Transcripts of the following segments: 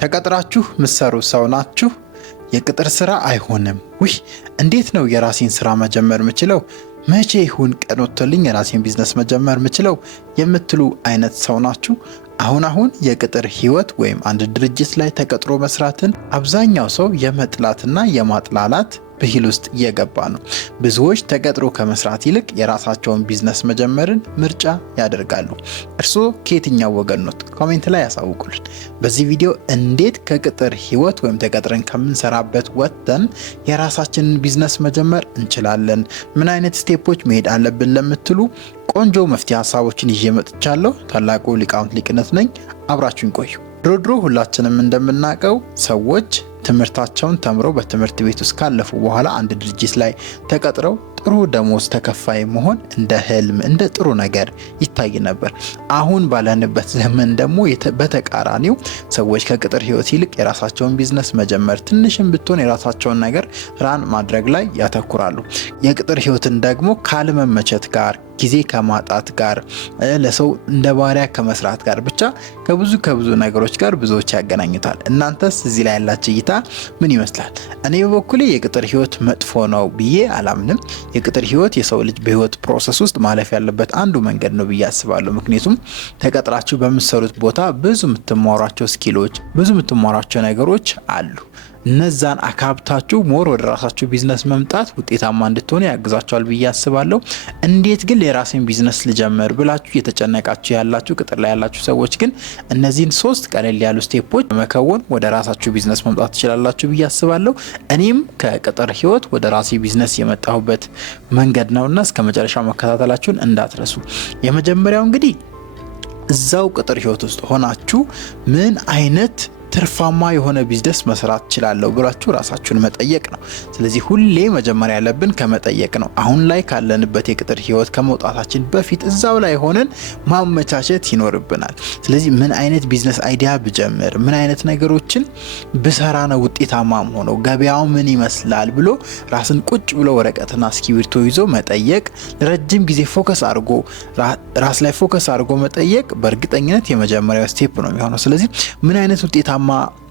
ተቀጥራችሁ ምሰሩ ሰው ናችሁ? የቅጥር ስራ አይሆንም። እንዴት ነው የራሴን ስራ መጀመር ምችለው? መቼ ይሁን ቀን ወጥቶልኝ የራሴን ቢዝነስ መጀመር ምችለው የምትሉ አይነት ሰው ናችሁ? አሁን የቅጥር ህይወት ወይም አንድ ድርጅት ላይ ተቀጥሮ መስራትን አብዛኛው ሰው የመጥላትና የማጥላላት ብሂል ውስጥ እየገባ ነው። ብዙዎች ተቀጥሮ ከመስራት ይልቅ የራሳቸውን ቢዝነስ መጀመርን ምርጫ ያደርጋሉ። እርስዎ ከየትኛው ወገን ኖት? ኮሜንት ላይ ያሳውቁልን። በዚህ ቪዲዮ እንዴት ከቅጥር ህይወት ወይም ተቀጥረን ከምንሰራበት ወጥተን የራሳችንን ቢዝነስ መጀመር እንችላለን፣ ምን አይነት ስቴፖች መሄድ አለብን ለምትሉ ቆንጆ መፍትሄ ሀሳቦችን ይዤ መጥቻለሁ። ታላቁ ሊቃውንት ሊቅነት ነኝ። አብራችሁን ቆዩ። ድሮ ሁላችንም እንደምናውቀው ሰዎች ትምህርታቸውን ተምረው በትምህርት ቤት ውስጥ ካለፉ በኋላ አንድ ድርጅት ላይ ተቀጥረው ጥሩ ደሞዝ ተከፋይ መሆን እንደ ህልም እንደ ጥሩ ነገር ይታይ ነበር። አሁን ባለንበት ዘመን ደግሞ በተቃራኒው ሰዎች ከቅጥር ህይወት ይልቅ የራሳቸውን ቢዝነስ መጀመር፣ ትንሽም ብትሆን የራሳቸውን ነገር ራን ማድረግ ላይ ያተኩራሉ። የቅጥር ህይወትን ደግሞ ካለመመቸት ጋር፣ ጊዜ ከማጣት ጋር፣ ለሰው እንደ ባሪያ ከመስራት ጋር፣ ብቻ ከብዙ ነገሮች ጋር ብዙዎች ያገናኙታል። እናንተስ እዚህ ላይ ያላችሁ እይታ ምን ይመስላል? እኔ በበኩሌ የቅጥር ህይወት መጥፎ ነው ብዬ አላምንም። የቅጥር ህይወት የሰው ልጅ በህይወት ፕሮሰስ ውስጥ ማለፍ ያለበት አንዱ መንገድ ነው ብዬ አስባለሁ። ምክንያቱም ተቀጥራችሁ በምትሰሩት ቦታ ብዙ የምትማሯቸው ስኪሎች፣ ብዙ የምትማሯቸው ነገሮች አሉ። እነዛን አካብታችሁ ሞር ወደ ራሳችሁ ቢዝነስ መምጣት ውጤታማ እንድትሆኑ ያግዛችኋል ብዬ አስባለሁ። እንዴት ግን የራሴን ቢዝነስ ልጀምር ብላችሁ እየተጨነቃችሁ ያላችሁ ቅጥር ላይ ያላችሁ ሰዎች ግን እነዚህን 3 ቀለል ያሉ ስቴፖች በመከወን ወደ ራሳችሁ ቢዝነስ መምጣት ትችላላችሁ ብዬ አስባለሁ። እኔም ከቅጥር ህይወት ወደ ራሴ ቢዝነስ የመጣሁበት መንገድ ነውና እስከ መጨረሻው መከታተላችሁን እንዳትረሱ። የመጀመሪያው እንግዲህ እዛው ቅጥር ህይወት ውስጥ ሆናችሁ ምን አይነት ትርፋማ የሆነ ቢዝነስ መስራት ይችላልው ብላችሁ ራሳችሁን መጠየቅ ነው። ስለዚህ ሁሌ መጀመሪያ ያለብን ከመጠየቅ ነው። አሁን ላይ ካለንበት የቅጥር ህይወት ከመውጣታችን በፊት እዛው ላይ ሆነን ማመቻቸት ይኖርብናል። ስለዚህ ምን አይነት ቢዝነስ አይዲያ ብጀምር፣ ምን አይነት ነገሮችን ብሰራ ነው ውጤታማ ሆነው፣ ገበያው ምን ይመስላል ብሎ ራስን ቁጭ ብሎ ወረቀትና እስክሪብቶ ይዞ መጠየቅ፣ ለረጅም ጊዜ ፎከስ አድርጎ ራስ ላይ ፎከስ አድርጎ መጠየቅ በእርግጠኝነት የመጀመሪያው ስቴፕ ነው የሚሆነው። ስለዚህ ምን አይነት ውጤታማ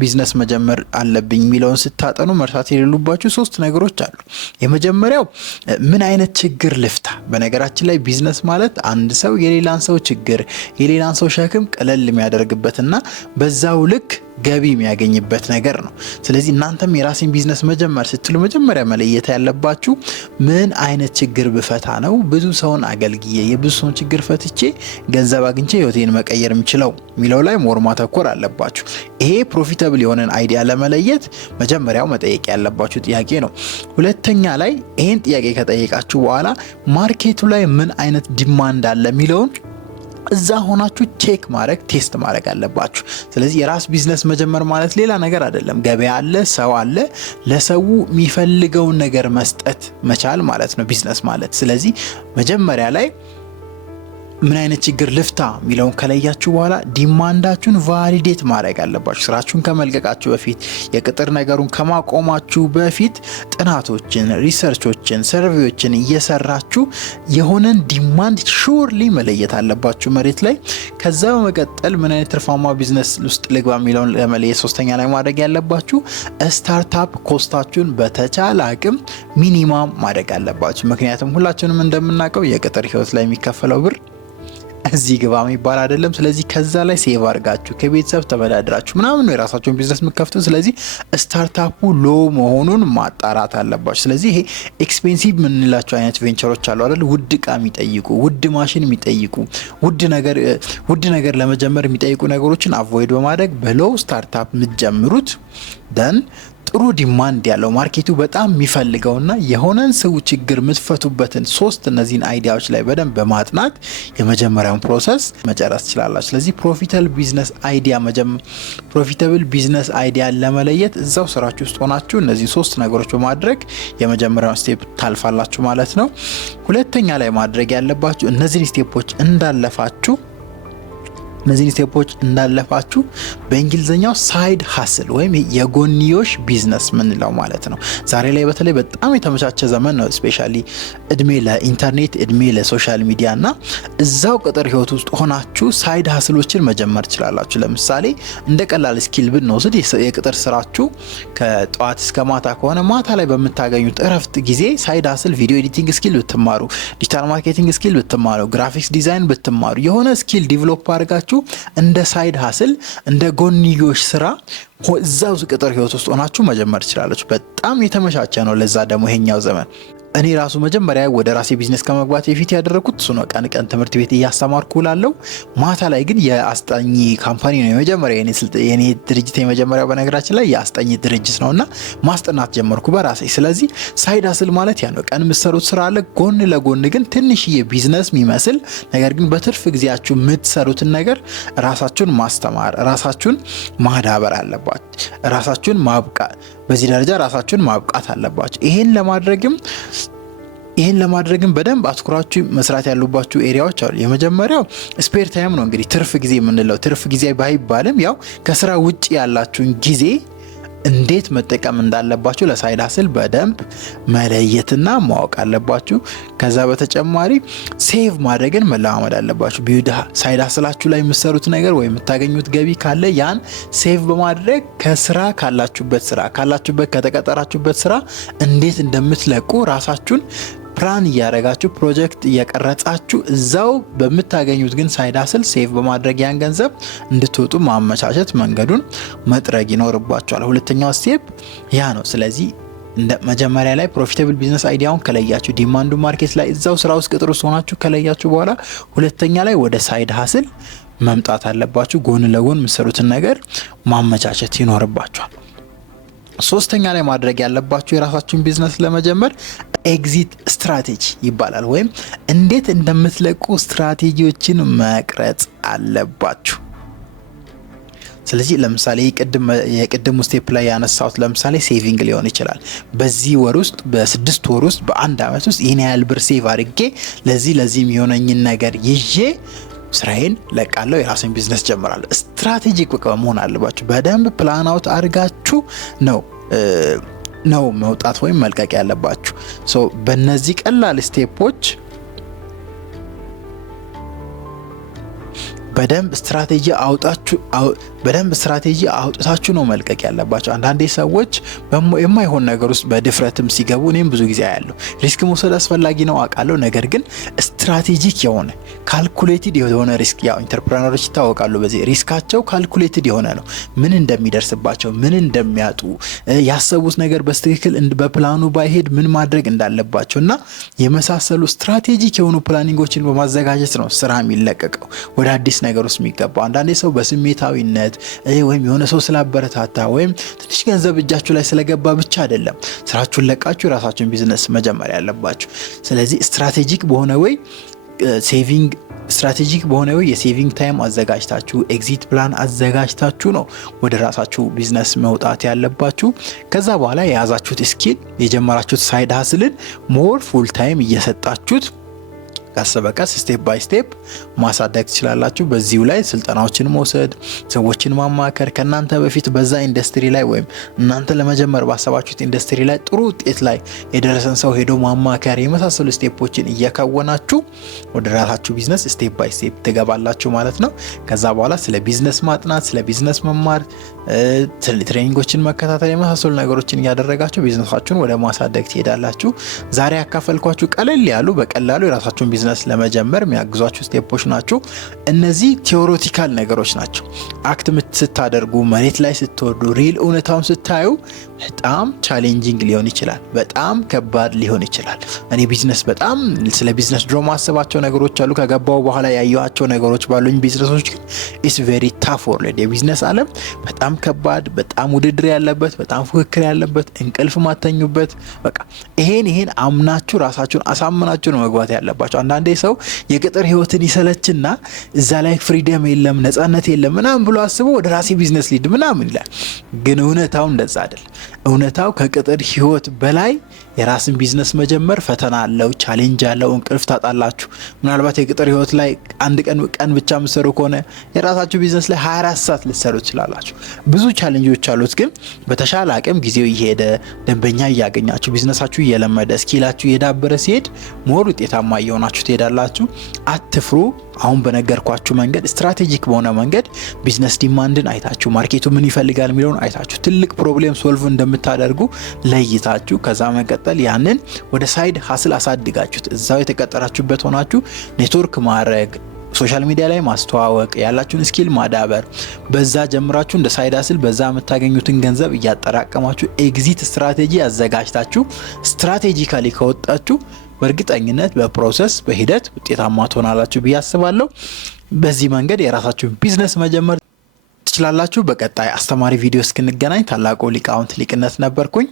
ቢዝነስ መጀመር አለብኝ የሚለውን ስታጠኑ መርሳት የሌሉባችሁ 3 ነገሮች አሉ። የመጀመሪያው ምን አይነት ችግር ልፍታ። በነገራችን ላይ ቢዝነስ ማለት አንድ ሰው የሌላን ሰው ችግር፣ የሌላን ሰው ሸክም ቀለል የሚያደርግበትና በዛው ልክ ገቢ የሚያገኝበት ነገር ነው። ስለዚህ እናንተም የራሴን ቢዝነስ መጀመር ስትሉ መጀመሪያ መለየት ያለባችሁ ምን አይነት ችግር ብፈታ ነው ብዙ ሰውን አገልግዬ የብዙ ሰውን ችግር ፈትቼ ገንዘብ አግኝቼ ህይወቴን መቀየር የምችለው የሚለው ላይ ሞር ማተኮር አለባችሁ። ይሄ ፕሮፊታብል የሆነን አይዲያ ለመለየት መጀመሪያው መጠየቅ ያለባችሁ ጥያቄ ነው። ሁለተኛ ላይ ይሄን ጥያቄ ከጠየቃችሁ በኋላ ማርኬቱ ላይ ምን አይነት ዲማንድ አለ የሚለውን እዛ ሆናችሁ ቼክ ማድረግ፣ ቴስት ማድረግ አለባችሁ። ስለዚህ የራስ ቢዝነስ መጀመር ማለት ሌላ ነገር አይደለም። ገበያ አለ፣ ሰው አለ፣ ለሰው የሚፈልገውን ነገር መስጠት መቻል ማለት ነው ቢዝነስ ማለት። ስለዚህ መጀመሪያ ላይ ምን አይነት ችግር ልፍታ የሚለውን ከለያችሁ በኋላ ዲማንዳችሁን ቫሊዴት ማድረግ አለባችሁ። ስራችሁን ከመልቀቃችሁ በፊት የቅጥር ነገሩን ከማቆማችሁ በፊት ጥናቶችን፣ ሪሰርቾችን፣ ሰርቬዎችን እየሰራችሁ የሆነን ዲማንድ ሹርሊ መለየት አለባችሁ መሬት ላይ። ከዛ በመቀጠል ምን አይነት ትርፋማ ቢዝነስ ውስጥ ልግባ የሚለውን ለመለየት 3ኛ ላይ ማድረግ ያለባችሁ ስታርታፕ ኮስታችሁን በተቻለ አቅም ሚኒማም ማድረግ አለባችሁ። ምክንያቱም ሁላችንም እንደምናውቀው የቅጥር ህይወት ላይ የሚከፈለው ብር እዚህ ግባ የሚባል አይደለም። ስለዚህ ከዛ ላይ ሴቭ አድርጋችሁ ከቤተሰብ ተበዳድራችሁ ምናምን ነው የራሳችሁን ቢዝነስ የምትከፍቱት። ስለዚህ ስታርታፑ ሎ መሆኑን ማጣራት አለባችሁ። ስለዚህ ይሄ ኤክስፔንሲቭ የምንላቸው አይነት ቬንቸሮች አሉ አይደል? ውድ እቃ የሚጠይቁ፣ ውድ ማሽን የሚጠይቁ፣ ውድ ነገር ለመጀመር የሚጠይቁ ነገሮችን አቮይድ በማድረግ በሎው ስታርታፕ የምትጀምሩት ደን ጥሩ ዲማንድ ያለው ማርኬቱ በጣም የሚፈልገውና የሆነን ሰው ችግር የምትፈቱበትን 3 እነዚህን አይዲያዎች ላይ በደንብ በማጥናት የመጀመሪያውን ፕሮሰስ መጨረስ ትችላላችሁ። ስለዚህ ፕሮፊታብል ቢዝነስ አይዲያ ለመለየት እዛው ስራችሁ ውስጥ ሆናችሁ እነዚህ 3 ነገሮች በማድረግ የመጀመሪያውን ስቴፕ ታልፋላችሁ ማለት ነው። ሁለተኛ ላይ ማድረግ ያለባችሁ እነዚህን ስቴፖች እንዳለፋችሁ እነዚህን ስቴፖች እንዳለፋችሁ በእንግሊዝኛው ሳይድ ሀስል ወይም የጎንዮሽ ቢዝነስ ምንለው ማለት ነው። ዛሬ ላይ በተለይ በጣም የተመቻቸ ዘመን ነው። ስፔሻሊ እድሜ ለኢንተርኔት፣ እድሜ ለሶሻል ሚዲያ እና እዛው ቅጥር ህይወት ውስጥ ሆናችሁ ሳይድ ሀስሎችን መጀመር ትችላላችሁ። ለምሳሌ እንደ ቀላል ስኪል ብንወስድ የቅጥር ስራችሁ ከጠዋት እስከ ማታ ከሆነ ማታ ላይ በምታገኙት እረፍት ጊዜ ሳይድ ሀስል ቪዲዮ ኤዲቲንግ ስኪል ብትማሩ፣ ዲጂታል ማርኬቲንግ ስኪል ብትማሩ፣ ግራፊክስ ዲዛይን ብትማሩ የሆነ ስኪል ዲቨሎፕ አድርጋችሁ እንደ ሳይድ ሀስል እንደ ጎንዮሽ ስራ እዛው ቅጥር ህይወት ውስጥ ሆናችሁ መጀመር ትችላላችሁ። በጣም የተመቻቸ ነው። ለዛ ደግሞ ይሄኛው ዘመን እኔ ራሱ መጀመሪያ ወደ ራሴ ቢዝነስ ከመግባት በፊት ያደረኩት እሱ ነው። ቀን ትምህርት ቤት እያስተማርኩ ላለው ማታ ላይ ግን የአስጠኝ ካምፓኒ ነው የመጀመሪያ የኔ ድርጅት የመጀመሪያው በነገራችን ላይ የአስጠኝ ድርጅት ነውና ማስጠናት ጀመርኩ በራሴ። ስለዚህ ሳይድ ሀስል ማለት ያ ነው። ቀን የምትሰሩት ስራ አለ፣ ጎን ለጎን ግን ትንሽዬ ቢዝነስ የሚመስል ነገር ግን በትርፍ ጊዜያችሁ የምትሰሩትን ነገር ራሳችሁን ማስተማር፣ ራሳችሁን ማዳበር አለባችሁ። ራሳችሁን ማብቃት፣ በዚህ ደረጃ ራሳችሁን ማብቃት አለባችሁ። ይሄን ለማድረግም በደንብ አትኩራችሁ መስራት ያሉባችሁ ኤሪያዎች አሉ። የመጀመሪያው ስፔር ታይም ነው። እንግዲህ ትርፍ ጊዜ የምንለው ትርፍ ጊዜ ባይባልም ያው ከስራ ውጪ ያላችሁን ጊዜ እንዴት መጠቀም እንዳለባችሁ ለሳይድ ሀስል በደንብ መለየትና ማወቅ አለባችሁ። ከዛ በተጨማሪ ሴቭ ማድረግን መለማመድ አለባችሁ። ሳይድ ሀስላችሁ ላይ የምትሰሩት ነገር ወይ የምታገኙት ገቢ ካለ ያን ሴቭ በማድረግ ካላችሁበት ከተቀጠራችሁበት ስራ እንዴት እንደምትለቁ ራሳችሁን ፕላን እያደረጋችሁ ፕሮጀክት እየቀረጻችሁ እዛው በምታገኙት ግን ሳይድ ሀስል ሴቭ በማድረግ ያን ገንዘብ እንድትወጡ ማመቻቸት መንገዱን መጥረግ ይኖርባችኋል። ሁለተኛው ስቴፕ ያ ነው። ስለዚህ እንደ መጀመሪያ ላይ ፕሮፊታብል ቢዝነስ አይዲያውን ከለያችሁ፣ ዲማንዱ ማርኬት ላይ እዛው ስራ ውስጥ ቅጥር ውስጥ ሆናችሁ ከለያችሁ በኋላ ሁለተኛ ላይ ወደ ሳይድ ሀስል መምጣት አለባችሁ። ጎን ለጎን የምትሰሩትን ነገር ማመቻቸት ይኖርባችኋል። ሶስተኛ ላይ ማድረግ ያለባችሁ የራሳችሁን ቢዝነስ ለመጀመር ኤግዚት ስትራቴጂ ይባላል። ወይም እንዴት እንደምትለቁ ስትራቴጂዎችን መቅረጽ አለባችሁ። ስለዚህ ለምሳሌ የቅድሙ ስቴፕ ላይ ያነሳሁት ለምሳሌ ሴቪንግ ሊሆን ይችላል። በዚህ ወር ውስጥ በ6 ወር ውስጥ በአንድ አመት ውስጥ ይህን ያህል ብር ሴቭ አድርጌ ለዚህ የሚሆነኝን ነገር ይዤ ስራዬን ለቃለሁ፣ የራሴን ቢዝነስ ጀምራለሁ። ስትራቴጂክ መሆን አለባችሁ። በደንብ ፕላን አውት አድርጋችሁ ነው መውጣት ወይም መልቀቅ ያለባችሁ። በእነዚህ ቀላል ስቴፖች በደንብ ስትራቴጂ አውጥታችሁ ነው መልቀቅ ያለባቸው። አንዳንዴ ሰዎች የማይሆን ነገር ውስጥ በድፍረትም ሲገቡ እኔም ብዙ ጊዜ አያለሁ። ሪስክ መውሰድ አስፈላጊ ነው አውቃለሁ። ነገር ግን ስትራቴጂክ የሆነ ካልኩሌትድ የሆነ ሪስክ፣ ያው ኢንተርፕረነሮች ይታወቃሉ በዚህ ሪስካቸው ካልኩሌትድ የሆነ ነው። ምን እንደሚደርስባቸው፣ ምን እንደሚያጡ፣ ያሰቡት ነገር በትክክል በፕላኑ ባይሄድ ምን ማድረግ እንዳለባቸው እና የመሳሰሉ ስትራቴጂክ የሆኑ ፕላኒንጎችን በማዘጋጀት ነው ስራ የሚለቀቀው ወደ አዲስ ነገር ውስጥ የሚገባው። አንዳንዴ ሰው በስሜታዊነት ወይም የሆነ ሰው ስላበረታታ ወይም ትንሽ ገንዘብ እጃችሁ ላይ ስለገባ ብቻ አይደለም ስራችሁን ለቃችሁ የራሳችሁን ቢዝነስ መጀመር ያለባችሁ። ስለዚህ ስትራቴጂክ በሆነ ወይ የሴቪንግ ታይም አዘጋጅታችሁ ኤግዚት ፕላን አዘጋጅታችሁ ነው ወደ ራሳችሁ ቢዝነስ መውጣት ያለባችሁ። ከዛ በኋላ የያዛችሁት ስኪል የጀመራችሁት ሳይድ ሀስልን ሞር ፉል ታይም እየሰጣችሁት ቀስ በቀስ ስቴፕ ባይ ስቴፕ ማሳደግ ትችላላችሁ። በዚሁ ላይ ስልጠናዎችን መውሰድ፣ ሰዎችን ማማከር፣ ከናንተ በፊት በዛ ኢንዱስትሪ ላይ ወይም እናንተ ለመጀመር ባሰባችሁት ኢንዱስትሪ ላይ ጥሩ ውጤት ላይ የደረሰን ሰው ሄዶ ማማከር የመሳሰሉ ስቴፖችን እየከወናችሁ ወደ ራሳችሁ ቢዝነስ ስቴፕ ባይ ስቴፕ ትገባላችሁ ማለት ነው። ከዛ በኋላ ስለ ቢዝነስ ማጥናት፣ ስለ ቢዝነስ መማር፣ ትሬኒንጎችን መከታተል የመሳሰሉ ነገሮችን እያደረጋችሁ ቢዝነሳችሁን ወደ ማሳደግ ትሄዳላችሁ። ዛሬ ያካፈልኳችሁ ቀለል ያሉ በቀላሉ የራሳችሁን ቢዝነስ ለመጀመር የሚያግዟችሁ ስቴፖች ናቸው። እነዚህ ቲዎሬቲካል ነገሮች ናቸው። አክት ስታደርጉ መሬት ላይ ስትወርዱ ሪል እውነታውን ስታዩ በጣም ቻሌንጂንግ ሊሆን ይችላል፣ በጣም ከባድ ሊሆን ይችላል። እኔ በጣም ስለ ቢዝነስ ድሮ ማሰባቸው ነገሮች አሉ። ከገባው በኋላ ያየኋቸው ነገሮች ባሉኝ ቢዝነሶች ግን ኢስ ቬሪ ታፍ ወርልድ። የቢዝነስ ዓለም በጣም ከባድ፣ በጣም ውድድር ያለበት፣ በጣም ፉክክር ያለበት፣ እንቅልፍ ማተኙበት፣ በቃ ይሄን አምናችሁ ራሳችሁን አሳምናችሁ ነው መግባት ያለባችሁ። አንዳንዴ ሰው የቅጥር ህይወትን ይሰለችና እዛ ላይ ፍሪደም የለም ነጻነት የለም ምናምን ብሎ አስቦ ወደ ራሴ ቢዝነስ ሊድ ምናምን ይላል። ግን እውነታው እንደዛ አይደል። እውነታው ከቅጥር ህይወት በላይ የራስን ቢዝነስ መጀመር ፈተና አለው፣ ቻሌንጅ አለው፣ እንቅልፍ ታጣላችሁ። ምናልባት የቅጥር ህይወት ላይ አንድ ቀን ብቻ የምትሰሩ ከሆነ የራሳችሁ ቢዝነስ ላይ 24 ሰዓት ልትሰሩ ትችላላችሁ። ብዙ ቻሌንጆች አሉት። ግን በተሻለ አቅም ጊዜው እየሄደ ደንበኛ እያገኛችሁ ቢዝነሳችሁ እየለመደ ስኪላችሁ እየዳበረ ሲሄድ ሞር ውጤታማ እየሆናችሁ ትሄዳላችሁ። አትፍሩ። አሁን በነገርኳችሁ መንገድ ስትራቴጂክ በሆነ መንገድ ቢዝነስ ዲማንድን አይታችሁ ማርኬቱ ምን ይፈልጋል የሚለውን አይታችሁ ትልቅ ፕሮብሌም ሶልቭ እንደምታደርጉ ለይታችሁ ከዛ መቀጠል ያንን ወደ ሳይድ ሀስል አሳድጋችሁት እዛው የተቀጠራችሁበት ሆናችሁ ኔትወርክ ማድረግ፣ ሶሻል ሚዲያ ላይ ማስተዋወቅ፣ ያላችሁን ስኪል ማዳበር፣ በዛ ጀምራችሁ እንደ ሳይድ ሀስል በዛ የምታገኙትን ገንዘብ እያጠራቀማችሁ ኤግዚት ስትራቴጂ አዘጋጅታችሁ ስትራቴጂካሊ ከወጣችሁ በእርግጠኝነት በፕሮሰስ በሂደት ውጤታማ ትሆናላችሁ ብዬ አስባለሁ። በዚህ መንገድ የራሳችሁን ቢዝነስ መጀመር ትችላላችሁ። በቀጣይ አስተማሪ ቪዲዮ እስክንገናኝ ታላቁ ሊቃውንት ሊቅነት ነበርኩኝ።